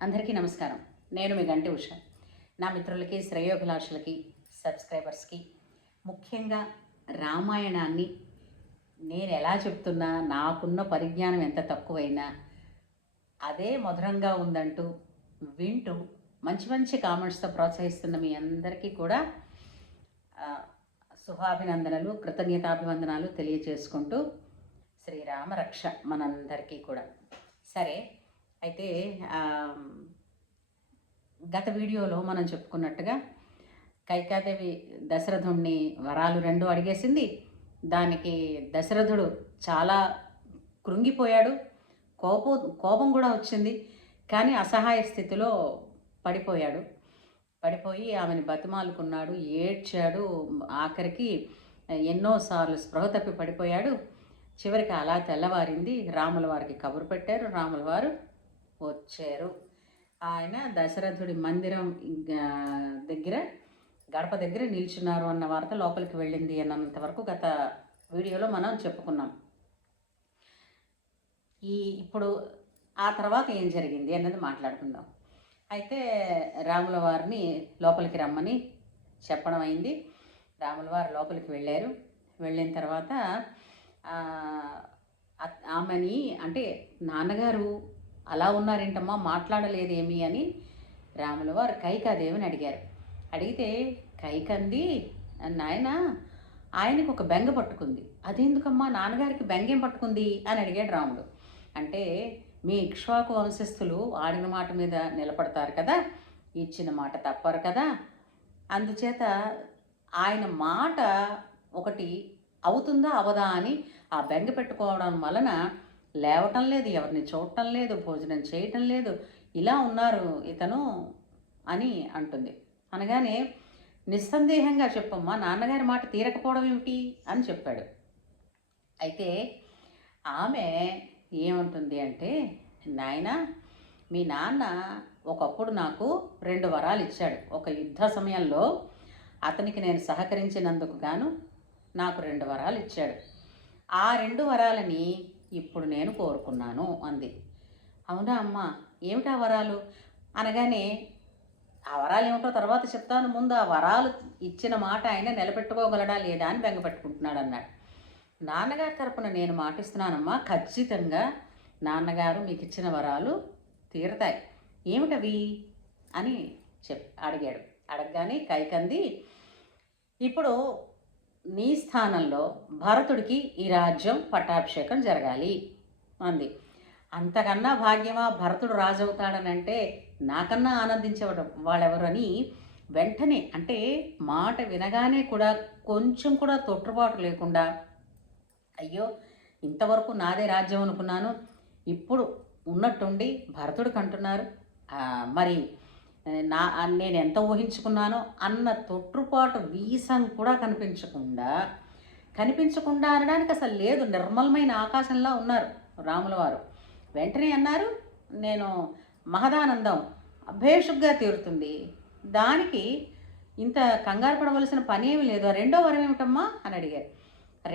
అందరికీ నమస్కారం. నేను మీ గంటి ఉష. నా మిత్రులకి, శ్రేయోభిలాషులకి, సబ్స్క్రైబర్స్కి ముఖ్యంగా రామాయణాన్ని నేను ఎలా చెప్తున్నా, నాకున్న పరిజ్ఞానం ఎంత తక్కువైనా అదే మధురంగా ఉందంటూ వింటూ మంచి మంచి కామెంట్స్తో ప్రోత్సహిస్తున్న మీ అందరికీ కూడా శుభాభినందనలు, కృతజ్ఞతాభివందనాలు తెలియచేసుకుంటూ శ్రీరామ రక్ష మనందరికీ కూడా. సరే, అయితే గత వీడియోలో మనం చెప్పుకున్నట్టుగా కైకాదేవి దశరథుణ్ణి వరాలు 2 అడిగేసింది. దానికి దశరథుడు చాలా కృంగిపోయాడు, కోపం కూడా వచ్చింది. కానీ అసహాయ స్థితిలో పడిపోయి ఆమెను బతిమాలుకున్నాడు, ఏడ్చాడు. ఆఖరికి ఎన్నోసార్లు స్పృహ తప్పి పడిపోయాడు. చివరికి అలా తెల్లవారింది. రాముల వారికి కబురు పెట్టారు. రాముల వారు వచ్చారు. ఆయన దశరథుడి మందిరం దగ్గర గడప దగ్గర నిల్చున్నారు అన్న వార్త లోపలికి వెళ్ళింది అన్నంత వరకు గత వీడియోలో మనం చెప్పుకున్నాం. ఇప్పుడు ఆ తర్వాత ఏం జరిగింది అన్నది మాట్లాడుకుందాం. అయితే రాముల వారిని లోపలికి రమ్మని చెప్పడం అయింది. రాముల వారు లోపలికి వెళ్ళారు. వెళ్ళిన తర్వాత ఆమెని, అంటే నాన్నగారు అలా ఉన్నారేంటమ్మా, మాట్లాడలేదేమి అని రాముల వారు కైకాదేవిని అడిగారు. అడిగితే కైకంది, నాయన ఆయనకు ఒక బెంగ పట్టుకుంది. అదెందుకమ్మా, నాన్నగారికి బెంగేం పట్టుకుంది అని అడిగాడు రాముడు. అంటే మీ ఇక్ష్వాకు వంశస్థులు ఆడిన మాట మీద నిలబడతారు కదా, ఇచ్చిన మాట తప్పరు కదా, అందుచేత ఆయన మాట ఒకటి అవుతుందా అవదా అని ఆ బెంగ పెట్టుకోవడం వలన లేవటం లేదు, ఎవరిని చూడటం లేదు, భోజనం చేయటం లేదు, ఇలా ఉన్నారు ఇతను అని అంటుంది. అనగానే నిస్సందేహంగా చెప్పమ్మా, నాన్నగారి మాట తీరకపోవడం ఏమిటి అని చెప్పాడు. అయితే ఆమె ఏమంటుంది అంటే, నాయన మీ నాన్న ఒకప్పుడు నాకు 2 వరాలు ఇచ్చాడు. ఒక యుద్ధ సమయంలో అతనికి నేను సహకరించినందుకు గాను నాకు 2 వరాలు ఇచ్చాడు. ఆ 2 వరాలని ఇప్పుడు నేను కోరుకున్నాను అంది. అవునా అమ్మ, ఏమిటా వరాలు అనగానే, ఆ వరాలు ఏమిటో తర్వాత చెప్తాను, ముందు ఆ వరాలు ఇచ్చిన మాట ఆయన నిలబెట్టుకోగలడా లేదా అని బెంగపెట్టుకుంటున్నాడు అన్నాడు. నాన్నగారి తరపున నేను మాటిస్తున్నానమ్మా, ఖచ్చితంగా నాన్నగారు మీకు ఇచ్చిన వరాలు తీరతాయి. ఏమిటవి అని అడిగాడు. అడగగానే కైకంది, ఇప్పుడు నీ స్థానంలో భరతుడికి ఈ రాజ్యం పట్టాభిషేకం జరగాలి అంది. అంతకన్నా భాగ్యమా, భరతుడు రాజు అవుతాడనంటే నాకన్నా ఆనందించేవాడు వాళ్ళెవరని వెంటనే, అంటే మాట వినగానే కూడా కొంచెం కూడా తొట్టుబాటు లేకుండా, అయ్యో ఇంతవరకు నాదే రాజ్యం అనుకున్నాను, ఇప్పుడు ఉన్నట్టుండి భరతుడికి అంటున్నారు, మరి నేను ఎంత ఊహించుకున్నానో అన్న తొట్టుపాటు వీసం కూడా కనిపించకుండా అనడానికి అసలు లేదు, నిర్మలమైన ఆకాశంలో ఉన్నారు రాముల వారు. వెంటనే అన్నారు, నేను మహదానందం భేషుగ్గా తీరుతుంది, దానికి ఇంత కంగారు పడవలసిన పని ఏమి లేదు. 2వ వరం ఏమిటమ్మా అని అడిగారు.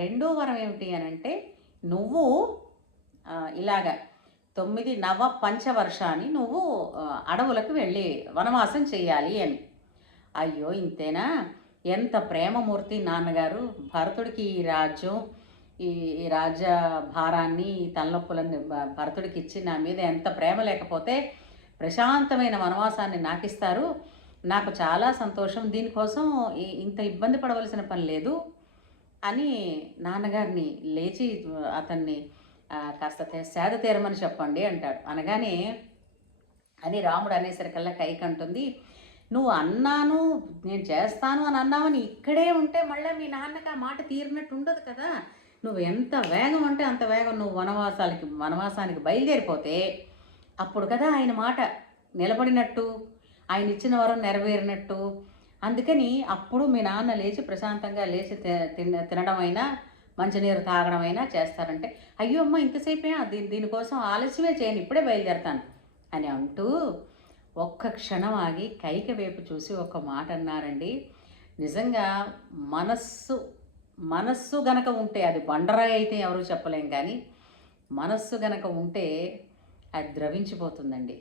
2వ వరం ఏమిటి అని అంటే, నువ్వు ఇలాగ 9 నవ పంచవర్షాన్ని నువ్వు అడవులకు వెళ్ళి వనవాసం చేయాలి అని. అయ్యో ఇంతేనా, ఎంత ప్రేమమూర్తి నాన్నగారు, భరతుడికి ఈ రాజ్యం, ఈ రాజ్య భారాన్ని, తలనొప్పులన్నీ భరతుడికి ఇచ్చి నా మీద ఎంత ప్రేమ లేకపోతే ప్రశాంతమైన వనవాసాన్ని నాకిస్తారు. నాకు చాలా సంతోషం, దీనికోసం ఇంత ఇబ్బంది పడవలసిన పని లేదు అని నాన్నగారిని లేచి అతన్ని కాస్త సేద తీరమని చెప్పండి అంటాడు. అనగానే అని రాముడు అనేసరికల్లా కైకంటుంది, నువ్వు అన్నాను నేను చేస్తాను అని అన్నావని ఇక్కడే ఉంటే మళ్ళీ మీ నాన్నకి ఆ మాట తీరినట్టు ఉండదు కదా, నువ్వు ఎంత వేగం అంటే అంత వేగం నువ్వు వనవాసానికి బయలుదేరిపోతే అప్పుడు కదా ఆయన మాట నిలబడినట్టు, ఆయన ఇచ్చిన వరం నెరవేరినట్టు. అందుకని అప్పుడు మీ నాన్న లేచి ప్రశాంతంగా లేచి తినడమైనా మంచినీరు తాగడమైనా చేస్తారంటే, అయ్యో అమ్మ ఇంతసేపే దీనికోసం ఆలస్యమే చేయను, ఇప్పుడే బయలుదేరతాను అని అంటూ ఒక్క క్షణం ఆగి కైక వైపు చూసి ఒక మాట అన్నారండి. నిజంగా మనస్సు గనక ఉంటే, అది బండరాయి అయితే ఎవరు చెప్పలేం, కానీ మనస్సు గనక ఉంటే అది ద్రవించిపోతుందండి.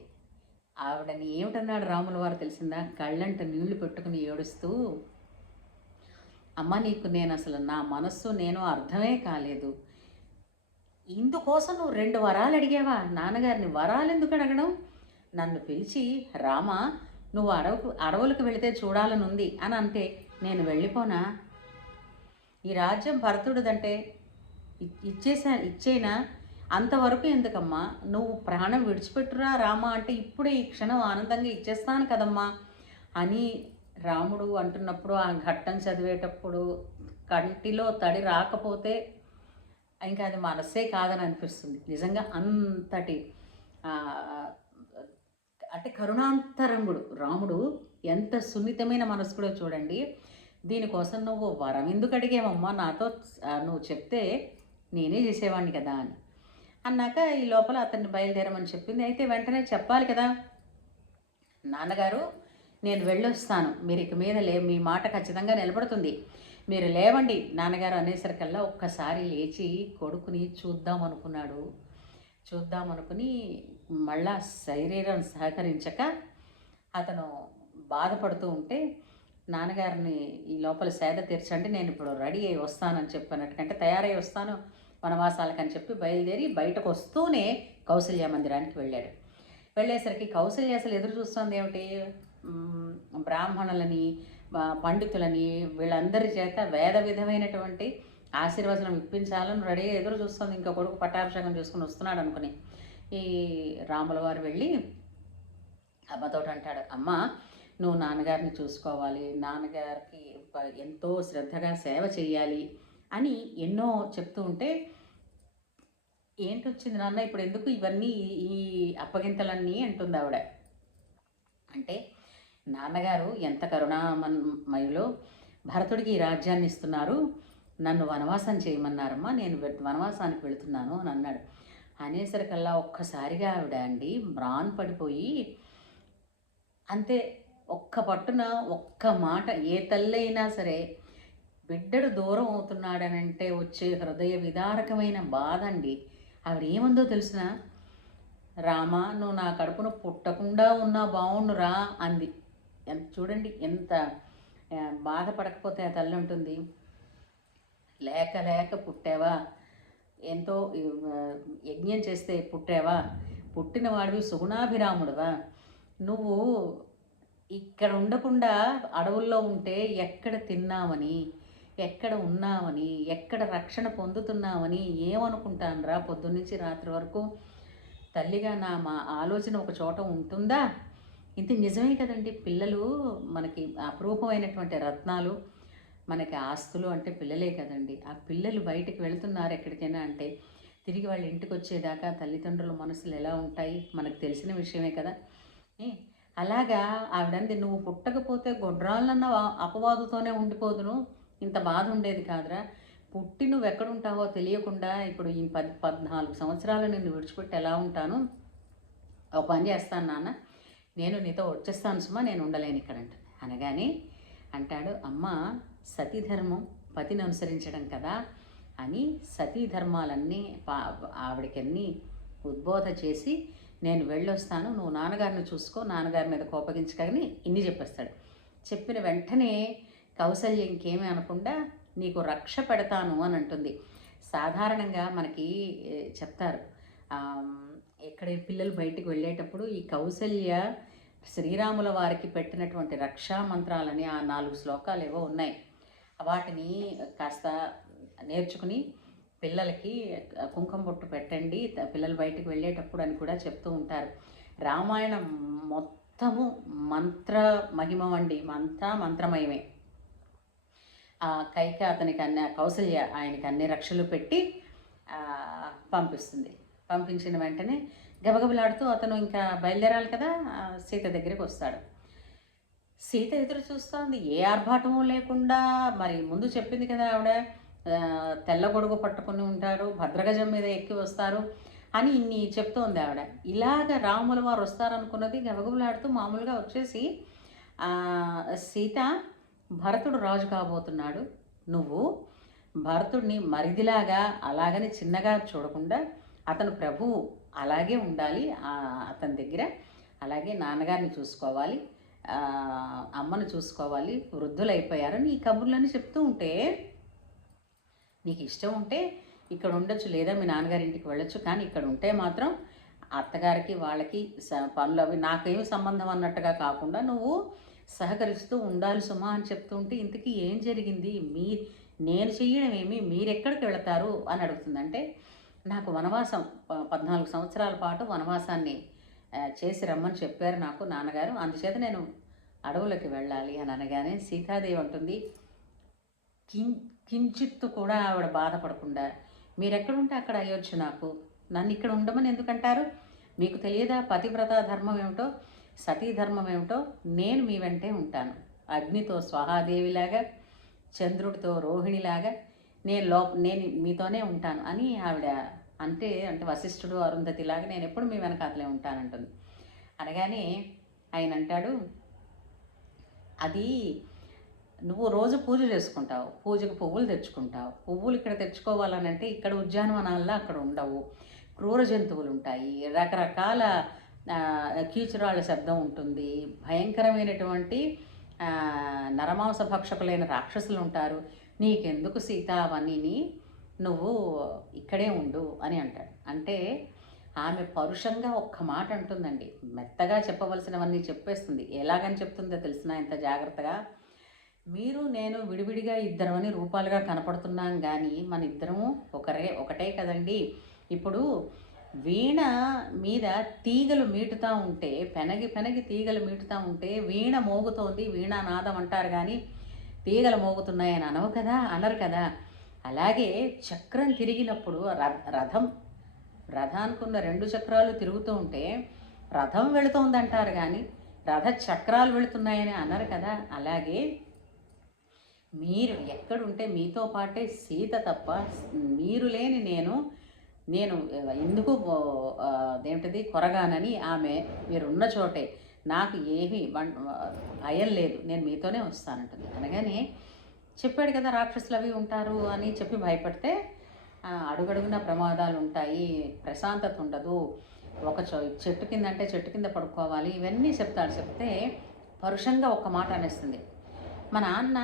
ఆవిడని ఏమిటన్నాడు రాముల వారు తెలిసిందా? కళ్ళంట నీళ్లు పెట్టుకుని ఏడుస్తూ, అమ్మ నీకు నేను అసలు నా మనస్సు నేను అర్థమే కాలేదు. ఇందుకోసం నువ్వు 2 వరాలు అడిగావా నాన్నగారిని? వరాలు ఎందుకు అడగడం? నన్ను పిలిచి రామా నువ్వు అడవులకు వెళితే చూడాలని ఉంది అని అంటే నేను వెళ్ళిపోనా? ఈ రాజ్యం భరతుడిదంటే ఇచ్చేనా? అంతవరకు ఎందుకమ్మా? నువ్వు ప్రాణం విడిచిపెట్టురా రామా అంటే ఇప్పుడే ఈ క్షణం ఆనందంగా ఇచ్చేస్తాను కదమ్మా అని రాముడు అంటున్నప్పుడు, ఆ ఘట్టం చదివేటప్పుడు కంటిలో తడి రాకపోతే ఇంకా అది మనస్సే కాదని అనిపిస్తుంది. నిజంగా అంతటి అంటే కరుణాంతరంగుడు రాముడు, ఎంత సున్నితమైన మనస్కుడో చూడండి. దీనికోసం నువ్వు వరం ఎందుకు అడిగేవమ్మా? నాతో నువ్వు చెప్తే నేనే చేసేవాడిని కదా అని అన్నాక, ఈ లోపల అతన్ని బయలుదేరమని చెప్పింది. అయితే వెంటనే చెప్పాలి కదా, నాన్నగారు నేను వెళ్ళొస్తాను, మీరు ఇక మీద మీ మాట ఖచ్చితంగా నిలబడుతుంది, మీరు లేవండి నాన్నగారు అనేసరికల్లా ఒక్కసారి లేచి కొడుకుని చూద్దామనుకుని మళ్ళా శరీరం సహకరించక అతను బాధపడుతూ ఉంటే, నాన్నగారిని ఈ లోపల సేద తీర్చండి, నేను ఇప్పుడు రెడీ అయ్యి వస్తానని చెప్పినట్టుకంటే తయారై వస్తాను వనవాసాలకని చెప్పి బయలుదేరి బయటకు వస్తూనే కౌసల్య మందిరానికి వెళ్ళాడు. వెళ్ళేసరికి కౌసల్య అసలు ఎదురు చూస్తుంది ఏమిటి? బ్రాహ్మణులని పండితులని వీళ్ళందరి చేత వేద విధమైనటువంటి ఆశీర్వచనం ఇప్పించాలని రెడీగా ఎదురు చూస్తుంది. ఇంకా కొడుకు పట్టాభిషేకం చేసుకుని వస్తున్నాడు అనుకుని ఈ రాముల వారు వెళ్ళి అమ్మతో అంటాడు, అమ్మ నువ్వు నాన్నగారిని చూసుకోవాలి, నాన్నగారికి ఎంతో శ్రద్ధగా సేవ చేయాలి అని ఎన్నో చెప్తూ ఉంటే, ఏంటొచ్చింది నాన్న ఇప్పుడు ఎందుకు ఇవన్నీ ఈ అప్పగింతలన్నీ అంటుంది ఆవిడ. అంటే నాన్నగారు ఎంత కరుణామయులో భరతుడికి ఈ రాజ్యాన్ని ఇస్తున్నారు, నన్ను వనవాసం చేయమన్నారమ్మా, నేను వనవాసానికి వెళుతున్నాను అని అన్నాడు. అనేసరికల్లా ఒక్కసారిగా ఆవిడ అండి మ్రాన్ పడిపోయి, అంతే ఒక్క పట్టున ఒక్క మాట, ఏ తల్లైనా సరే బిడ్డడు దూరం అవుతున్నాడనంటే వచ్చే హృదయ విదారకమైన బాధ అండి. ఆవిడ ఏముందో తెలిసిన, రామా నువ్వు నా కడుపున పుట్టకుండా ఉన్నా బాగుండురా అంది. చూడండి ఎంత బాధపడకపోతే ఆ తల్లి ఉంటుంది. లేక పుట్టావా, ఎంతో యజ్ఞం చేస్తే పుట్టావా, పుట్టిన వాడివి సుగుణాభిరాముడువా, నువ్వు ఇక్కడ ఉండకుండా అడవుల్లో ఉంటే ఎక్కడ తిన్నామని, ఎక్కడ ఉన్నామని, ఎక్కడ రక్షణ పొందుతున్నామని ఏమనుకుంటానురా పొద్దున్నుంచి రాత్రి వరకు? తల్లిగా మా ఆలోచన ఒక చోట ఉంటుందా? ఇంత నిజమే కదండి. పిల్లలు మనకి అపురూపమైనటువంటి రత్నాలు, మనకి ఆస్తులు అంటే పిల్లలే కదండి. ఆ పిల్లలు బయటికి వెళుతున్నారు ఎక్కడికైనా అంటే తిరిగి వాళ్ళ ఇంటికి వచ్చేదాకా తల్లిదండ్రుల మనసులు ఎలా ఉంటాయి మనకు తెలిసిన విషయమే కదా. అలాగా ఆవిడంది, నువ్వు పుట్టకపోతే గొడ్రాళ్ళన్న అపవాదుతోనే ఉండిపోదును, ఇంత బాధ ఉండేది కాదురా, పుట్టి నువ్వు ఎక్కడుంటావో తెలియకుండా ఇప్పుడు ఈ 14 సంవత్సరాలు నిన్ను విడిచిపెట్టి ఎలా ఉంటాను? ఒక పని చేస్తాను నాన్న, నేను నీతో వచ్చేస్తాను సుమా, నేను ఉండలేను ఇక్కడ అనగానే అంటాడు, అమ్మ సతీధర్మం పతిని అనుసరించడం కదా అని సతీ ధర్మాలన్నీ ఆవిడకన్నీ ఉద్బోధ చేసి, నేను వెళ్ళొస్తాను, నువ్వు నాన్నగారిని చూసుకో, నాన్నగారి మీద కోపగించకని ఇన్ని చెప్పేస్తాడు. చెప్పిన వెంటనే కౌసల్య ఇంకేమీ అనకుండా నీకు రక్ష పెడతాను అని అంటుంది. సాధారణంగా మనకి చెప్తారు, ఎక్కడ పిల్లలు బయటికి వెళ్ళేటప్పుడు ఈ కౌసల్య శ్రీరాముల వారికి పెట్టినటువంటి రక్షా మంత్రాలని ఆ 4 శ్లోకాలు ఏవో ఉన్నాయి, వాటిని కాస్త నేర్చుకుని పిల్లలకి కుంకుమ బొట్టు పెట్టండి పిల్లలు బయటికి వెళ్ళేటప్పుడు అని కూడా చెప్తూ ఉంటారు. రామాయణం మొత్తము మంత్ర మహిమ వండి, అంతా మంత్రమయమే. కైక అతనికి కౌసల్య ఆయనకి అన్ని రక్షలు పెట్టి పంపిస్తుంది. పంపించిన వెంటనే గబగబలాడుతూ అతను ఇంకా బయలుదేరాలి కదా, సీత దగ్గరికి వస్తాడు. సీత ఎదురు చూస్తోంది, ఏ ఆర్భాటము లేకుండా. మరి ముందు చెప్పింది కదా ఆవిడ, తెల్ల గొడుగు పట్టుకుని ఉంటారు, భద్రగజం మీద ఎక్కి వస్తారు అని ఇన్ని చెప్తోంది ఆవిడ. ఇలాగ రాముల వారు వస్తారనుకున్నది గబగబలాడుతూ మామూలుగా వచ్చేసి, సీత భరతుడు రాజు కాబోతున్నాడు, నువ్వు భరతుడిని మరిదిలాగా అలాగని చిన్నగా చూడకుండా అతను ప్రభువు అలాగే ఉండాలి అతని దగ్గర అలాగే నాన్నగారిని చూసుకోవాలి, అమ్మను చూసుకోవాలి, వృద్ధులైపోయారు. నీ కబుర్లని చెప్తూ ఉంటే నీకు ఇష్టం ఉంటే ఇక్కడ ఉండొచ్చు, లేదా మీ నాన్నగారి ఇంటికి వెళ్ళొచ్చు. కానీ ఇక్కడ ఉంటే మాత్రం అత్తగారికి వాళ్ళకి పనులు అవి నాకేమి సంబంధం అన్నట్టుగా కాకుండా నువ్వు సహకరిస్తూ ఉండాలి సుమా అని చెప్తూ ఉంటే, ఇంతకీ ఏం జరిగింది, నేను చెయ్యడం ఏమి, మీరెక్కడికి వెళతారు అని అడుగుతుందంటే, నాకు వనవాసం 14 సంవత్సరాల పాటు వనవాసాన్ని చేసి రమ్మని చెప్పారు నాకు నాన్నగారు, అందుచేత నేను అడవులకి వెళ్ళాలి అని అనగానే సీతాదేవి అంటుంది, కించిత్తు కూడా ఆవిడ బాధపడకుండా, మీరెక్కడుంటే అక్కడ అయ్యొచ్చు, నన్ను ఇక్కడ ఉండమని ఎందుకంటారు, మీకు తెలియదా పతివ్రత ధర్మం ఏమిటో, సతీ ధర్మం ఏమిటో, నేను మీ వెంటే ఉంటాను, అగ్నితో స్వహాదేవిలాగా, చంద్రుడితో రోహిణిలాగా నేను మీతోనే ఉంటాను అని ఆవిడ అంటే వశిష్ఠుడు అరుంధతిలాగా నేను ఎప్పుడు మీ వెనకాతలే ఉంటానంటుంది. అనగానే ఆయన అంటాడు, అది నువ్వు రోజు పూజ చేసుకుంటావు, పూజకు పువ్వులు తెచ్చుకుంటావు, పువ్వులు ఇక్కడ తెచ్చుకోవాలనంటే ఇక్కడ ఉద్యానవనాల్లో అక్కడ ఉండవు, క్రూర జంతువులు ఉంటాయి, రకరకాల కీచురాళ్ళ శబ్దం ఉంటుంది, భయంకరమైనటువంటి నరమాంస భక్షకులైన రాక్షసులు ఉంటారు, నీకెందుకు సీత అవన్నీని, నువ్వు ఇక్కడే ఉండు అని అంటాడు. అంటే ఆమె పరుషంగా ఒక్క మాట అంటుందండి, మెత్తగా చెప్పవలసినవన్నీ చెప్పేస్తుంది. ఎలాగని చెప్తుందో తెలిసిన ఎంత జాగ్రత్తగా, మీరు నేను విడివిడిగా ఇద్దరమని రూపాలుగా కనపడుతున్నాం కానీ మన ఇద్దరము ఒకటే కదండి. ఇప్పుడు వీణ మీద తీగలు మీటుతూ ఉంటే, పెనగి తీగలు మీటుతూ ఉంటే వీణ మోగుతోంది, వీణానాదం అంటారు కానీ తీగలు మోగుతున్నాయని అనరు కదా. అలాగే చక్రం తిరిగినప్పుడు రథానికున్న 2 చక్రాలు తిరుగుతూ ఉంటే రథం వెళుతోంది అంటారు కానీ రథ చక్రాలు వెళుతున్నాయని అనరు కదా. అలాగే మీరు ఎక్కడుంటే మీతో పాటే సీత తప్ప మీరు లేని నేను ఎందుకు అదేంటిది కొరగానని ఆమె మీరున్న చోటే నాకు ఏమీ భయం లేదు, నేను మీతోనే వస్తానంటుంది. అనగానే చెప్పాడు కదా రాక్షసులు అవి ఉంటారు అని చెప్పి భయపడితే అడుగడుగున ప్రమాదాలు ఉంటాయి, ప్రశాంతత ఉండదు, ఒక చెట్టు కింద అంటే చెట్టు కింద పడుకోవాలి, ఇవన్నీ చెప్తాడు. చెప్తే పరుషంగా ఒక్క మాట అనేస్తుంది, మా నాన్న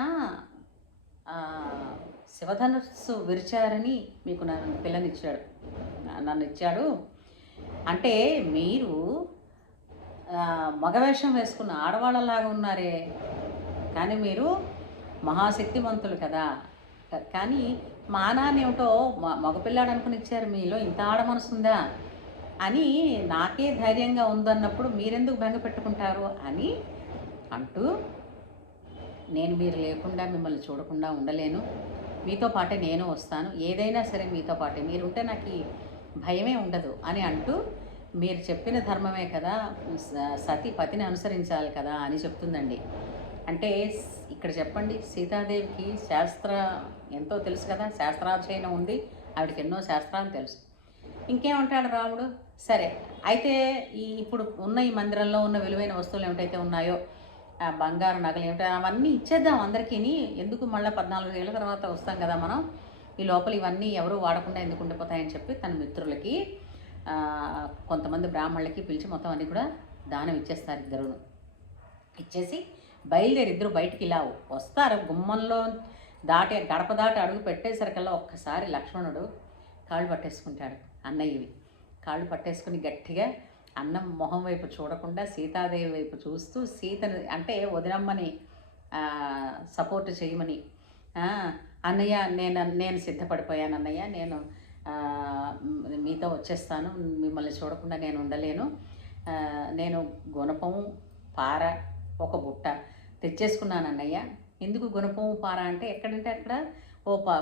శివధనుస్సు విరిచారని మీకు నన్ను ఇచ్చాడు అంటే మీరు మగవేషం వేసుకున్న ఆడవాళ్ళలాగా ఉన్నారే, కానీ మీరు మహాశక్తిమంతులు కదా, కానీ మా నాన్న ఏమిటో మగపిల్లాడు అనుకుని ఇచ్చారు, మీలో ఇంత ఆడ మనసుందా అని నాకే ధైర్యంగా ఉందన్నప్పుడు మీరెందుకు బెంగ పెట్టుకుంటారు అని అంటూ, నేను మీరు లేకుండా మిమ్మల్ని చూడకుండా ఉండలేను, మీతో పాటే నేను వస్తాను, ఏదైనా సరే మీతో పాటే మీరుంటే నాకు భయమే ఉండదు అని అంటూ, మీరు చెప్పిన ధర్మమే కదా, సతీ పతిని అనుసరించాలి కదా అని చెప్తుందండి. అంటే ఇక్కడ చెప్పండి, సీతాదేవికి ఎంతో తెలుసు కదా, శాస్త్రాధ్యయనం ఉంది, ఆవిడకి ఎన్నో శాస్త్రాలు తెలుసు. ఇంకేమంటాడు రాముడు, సరే అయితే ఇప్పుడు ఉన్న ఈ మందిరంలో ఉన్న విలువైన వస్తువులు ఏమిటైతే ఉన్నాయో, బంగారు నగలు ఏమిటో అవన్నీ ఇచ్చేద్దాం అందరికీ, ఎందుకు మళ్ళీ 14 ఏళ్ళ తర్వాత వస్తాం కదా మనం, ఈ లోపల ఇవన్నీ ఎవరు వాడకుండా ఎందుకు ఉండిపోతాయని చెప్పి తన మిత్రులకి కొంతమంది బ్రాహ్మణులకి పిలిచి మొత్తం అన్నీ కూడా దానం ఇచ్చేస్తారు. ఇద్దరును ఇచ్చేసి ఇద్దరు బయటికి ఇలా వస్తారు. గుమ్మంలో గడప దాటి అడుగు పెట్టేసరికల్లా ఒక్కసారి లక్ష్మణుడు కాళ్ళు పట్టేసుకుంటాడు, అన్నయ్యవి కాళ్ళు పట్టేసుకుని గట్టిగా అన్నం మొహం వైపు చూడకుండా సీతాదేవి వైపు చూస్తూ, సీతను అంటే వదినమ్మని సపోర్ట్ చేయమని, అన్నయ్య నేను సిద్ధపడిపోయాను అన్నయ్య, నేను మీతో వచ్చేస్తాను, మిమ్మల్ని చూడకుండా నేను ఉండలేను, నేను గుణపము పార ఒక బుట్ట తెచ్చేసుకున్నాను అన్నయ్య. ఎందుకు గుణపము పార అంటే ఎక్కడంటే అక్కడ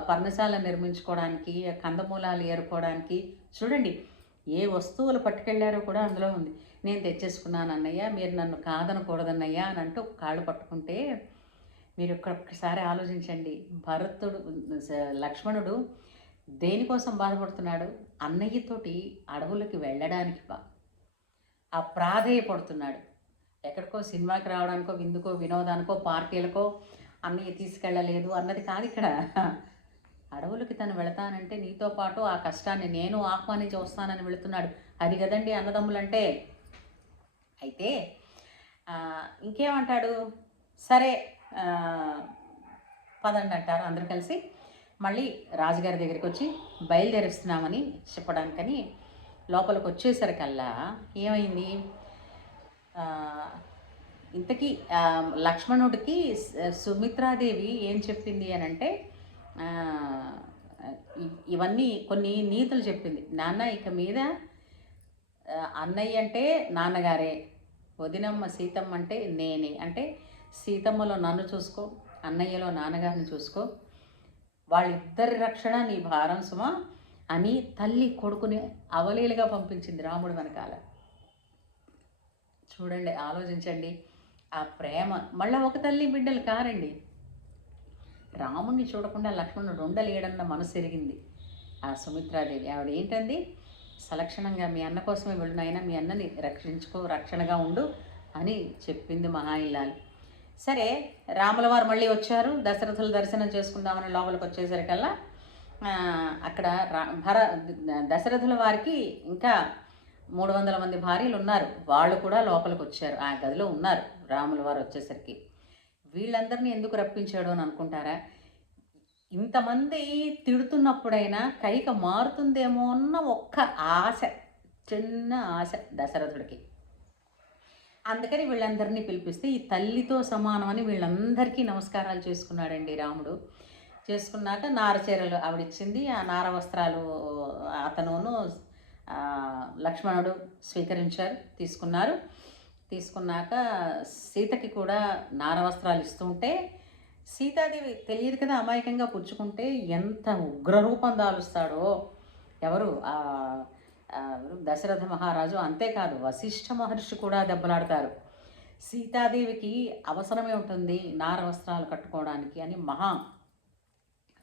పర్ణశాల నిర్మించుకోవడానికి, కందమూలాలు ఏరుకోవడానికి, చూడండి ఏ వస్తువులు పట్టుకెళ్ళారో కూడా అందులో ఉంది. నేను తెచ్చేసుకున్నాను అన్నయ్య, మీరు నన్ను కాదనకూడదన్నయ్య అని అంటూ కాళ్ళు పట్టుకుంటే, మీరు ఒక్కసారి ఆలోచించండి, లక్ష్మణుడు దేనికోసం బాధపడుతున్నాడు, అన్నయ్యతోటి అడవులకి వెళ్ళడానికి ఆ ప్రాధేయపడుతున్నాడు. ఎక్కడికో సినిమాకి రావడానికో, విందుకో, వినోదానికో, పార్టీలకో అన్నయ్య తీసుకెళ్ళలేదు అన్నది కాదు ఇక్కడ. అడవులకి తను వెళతానంటే నీతో పాటు ఆ కష్టాన్ని నేను ఆహ్వానించి వస్తానని వెళుతున్నాడు. అది కదండి అన్నదమ్ములంటే. అయితే అయితే ఇంకేమంటాడు, సరే పదండి అంటారు అందరు కలిసి. మళ్ళీ రాజుగారి దగ్గరికి వచ్చి బయలుదేరిస్తున్నామని చెప్పడానికని లోపలికి వచ్చేసరికల్లా ఏమైంది, ఇంతకీ లక్ష్మణుడికి సుమిత్రాదేవి ఏం చెప్పింది అని అంటే, ఇవన్నీ కొన్ని నీతులు చెప్పింది. నాన్న ఇక మీద అన్నయ్య అంటే నాన్నగారే, వదినమ్మ సీతమ్మ అంటే నేనే, అంటే సీతమ్మలో నన్ను చూసుకో, అన్నయ్యలో నాన్నగారిని చూసుకో, వాళ్ళిద్దరి రక్షణ నీ భారం సుమా అని తల్లి కొడుకుని అవలీలుగా పంపించింది రాముడు వెనకాల. చూడండి, ఆలోచించండి ఆ ప్రేమ. మళ్ళీ ఒక తల్లి బిడ్డలు కారండి. రాముడిని చూడకుండా లక్ష్మణుడు ఉండలేడన్న మనసు ఎరిగింది ఆ సుమిత్రాదేవి. ఆవిడ ఏంటంది, సలక్షణంగా మీ అన్న కోసమే వెళ్ళినైనా మీ అన్నని రక్షించుకో, రక్షణగా ఉండు అని చెప్పింది మహా ఇల్లాలు. సరే రాముల వారు మళ్ళీ వచ్చారు, దశరథులు దర్శనం చేసుకుందామని లోపలికి వచ్చేసరికల్లా అక్కడ దశరథుల వారికి ఇంకా 300 మంది భార్యలు ఉన్నారు. వాళ్ళు కూడా లోపలికి వచ్చారు, ఆ గదిలో ఉన్నారు రాముల వారు వచ్చేసరికి. వీళ్ళందరినీ ఎందుకు రప్పించాడు అని అనుకుంటారా? ఇంతమంది తిడుతున్నప్పుడైనా కైక మారుతుందేమో అన్న ఒక్క ఆశ, చిన్న ఆశ దశరథుడికి. అందుకని వీళ్ళందరినీ పిలిపిస్తే ఈ తల్లితో సమానమని వీళ్ళందరికీ నమస్కారాలు చేసుకున్నాడండి రాముడు. చేసుకున్నాక నారచీరలు ఆవిడిచ్చింది, ఆ నార వస్త్రాలు అతనును లక్ష్మణుడు స్వీకరించారు, తీసుకున్నారు. తీసుకున్నాక సీతకి కూడా నార వస్త్రాలు ఇస్తుంటే సీతాదేవి తెలియదు కదా, అమాయకంగా పుచ్చుకుంటే ఎంత ఉగ్రరూపం దాలుస్తాడో ఎవరు దశరథ మహారాజు. అంతేకాదు వశిష్ఠ మహర్షి కూడా దెబ్బలాడతారు. సీతాదేవికి అవసరమే ఉంటుంది నార వస్త్రాలు కట్టుకోవడానికి అని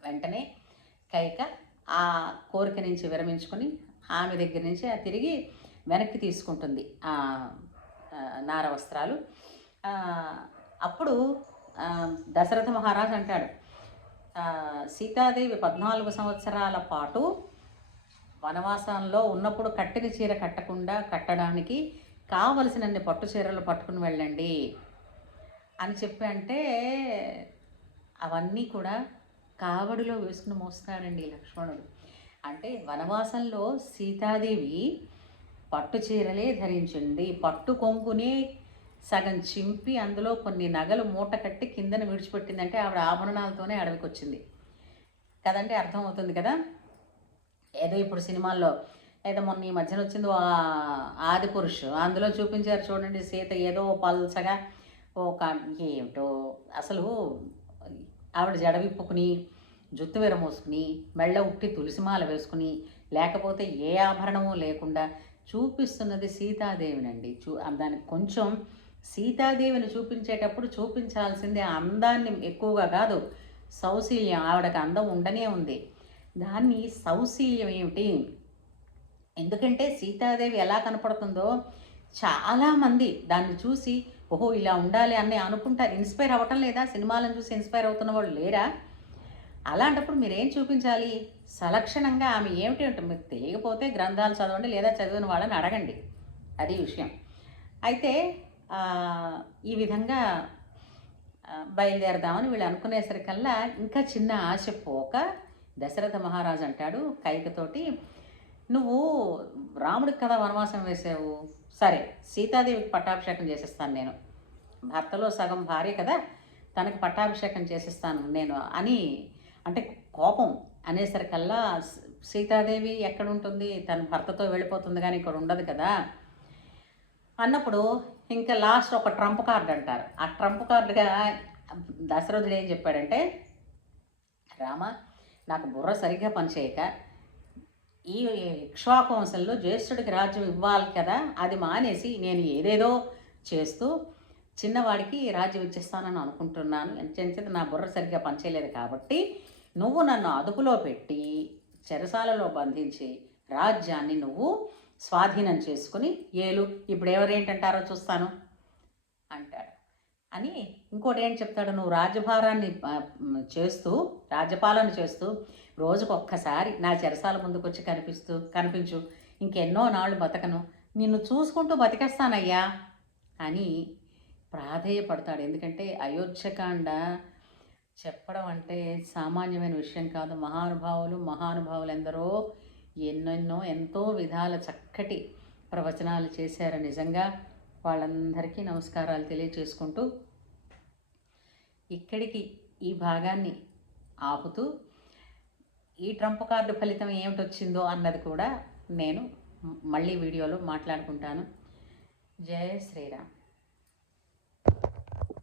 వెంటనే కైక ఆ కోరిక నుంచి విరమించుకొని ఆమె దగ్గర నుంచి తిరిగి వెనక్కి తీసుకుంటుంది ఆ నార వస్త్రాలు. అప్పుడు దశరథ మహారాజు అంటాడు, సీతాదేవి 14 సంవత్సరాల పాటు వనవాసంలో ఉన్నప్పుడు కట్టిన చీర కట్టడానికి కావలసినన్ని పట్టు చీరలు పట్టుకుని వెళ్ళండి అని చెప్పి అంటే అవన్నీ కూడా కావడిలో వేసుకుని మోస్తున్నాడండి లక్ష్మణుడు. అంటే వనవాసంలో సీతాదేవి పట్టు చీరలే ధరించింది, పట్టు కొంగునే సగం చింపి అందులో కొన్ని నగలు మూట కట్టి కిందన విడిచిపెట్టిందంటే ఆవిడ ఆభరణాలతోనే అడవికి వచ్చింది కదంటే అర్థమవుతుంది కదా. ఏదో ఇప్పుడు సినిమాల్లో ఏదో మొన్న ఈ మధ్యన వచ్చింది ఆది పురుషు, అందులో చూపించారు చూడండి, సీత ఏదో పల్సగా ఏమిటో అసలు ఆవిడ జడ విప్పుకుని జుత్తు విరమోసుకుని మెళ్ళ ఉట్టి తులసిమాల వేసుకుని లేకపోతే ఏ ఆభరణము లేకుండా చూపిస్తున్నది సీతాదేవినండి. దానికి కొంచెం సీతాదేవిని చూపించేటప్పుడు చూపించాల్సిందే అందాన్ని ఎక్కువగా కాదు, సౌశీల్యం. ఆవిడకి అందం ఉండనే ఉంది, దాన్ని సౌశీల్యం ఏమిటి, ఎందుకంటే సీతాదేవి ఎలా కనపడుతుందో చాలామంది దాన్ని చూసి ఓహో ఇలా ఉండాలి అని అనుకుంటారు. ఇన్స్పైర్ అవ్వటం లేదా? సినిమాలను చూసి ఇన్స్పైర్ అవుతున్న వాళ్ళు లేరా? అలాంటప్పుడు మీరేం చూపించాలి? సలక్షణంగా ఆమె ఏమిటి అంటే మీకు తెలియకపోతే గ్రంథాలు చదవండి, లేదా చదివిన వాళ్ళని అడగండి, అది విషయం. అయితే ఈ విధంగా బయలుదేరదామని వీళ్ళు అనుకునేసరికల్లా ఇంకా చిన్న ఆశ పోక దశరథ మహారాజు అంటాడు కైకతోటి, నువ్వు రాముడికి కదా వనవాసం వేసావు, సరే సీతాదేవికి పట్టాభిషేకం చేసేస్తాను నేను, భర్తలో సగం భార్య కదా, తనకి పట్టాభిషేకం చేసేస్తాను నేను అని అంటే కోపం అనేసరికల్లా సీతాదేవి ఎక్కడ ఉంటుంది, తన భర్తతో వెళ్ళిపోతుంది కానీ ఇక్కడ ఉండదు కదా అన్నప్పుడు ఇంకా లాస్ట్ ఒక ట్రంప్ కార్డు అంటారు. ఆ ట్రంప్ కార్డుగా దశరథుడు ఏం చెప్పాడంటే, రామ నాకు బుర్ర సరిగ్గా పనిచేయక ఈ ఇక్ష్వాకు వంశంలో జ్యేష్ఠుడికి రాజ్యం ఇవ్వాలి కదా, అది మానేసి నేను ఏదేదో చేస్తూ చిన్నవాడికి రాజ్యం ఇచ్చేస్తానని అనుకుంటున్నాను. ఎంచేత నా బుర్ర సరిగ్గా పనిచేయలేదు కాబట్టి నువ్వు నన్ను అదుపులో పెట్టి చెరసాలలో బంధించి రాజ్యాన్ని నువ్వు స్వాధీనం చేసుకుని ఏలు, ఇప్పుడు ఎవరేంటంటారో చూస్తాను అంటాడు. అని ఇంకోటి ఏం చెప్తాడు, నువ్వు రాజ్యభారాన్ని చేస్తూ రాజ్యపాలన చేస్తూ రోజుకు ఒక్కసారి నా చెరసాల ముందుకు వచ్చి కనిపించు, ఇంకెన్నో నాళ్ళు బతకను, నిన్ను చూసుకుంటూ బతికేస్తానయ్యా అని ప్రాధేయపడతాడు. ఎందుకంటే అయోధ్యకాండ చెప్పడం అంటే సామాన్యమైన విషయం కాదు. మహానుభావులు ఎందరో ఎన్నెన్నో ఎంతో విధాల చక్కటి ప్రవచనాలు చేశారు. నిజంగా వాళ్ళందరికీ నమస్కారాలు తెలియచేసుకుంటూ ఇక్కడికి ఈ భాగాన్ని ఆపుతూ ఈ ట్రంప్ కార్డు ఫలితం ఏమిటొచ్చిందో అన్నది కూడా నేను మళ్ళీ వీడియోలో మాట్లాడుకుంటాను. జై శ్రీరామ్.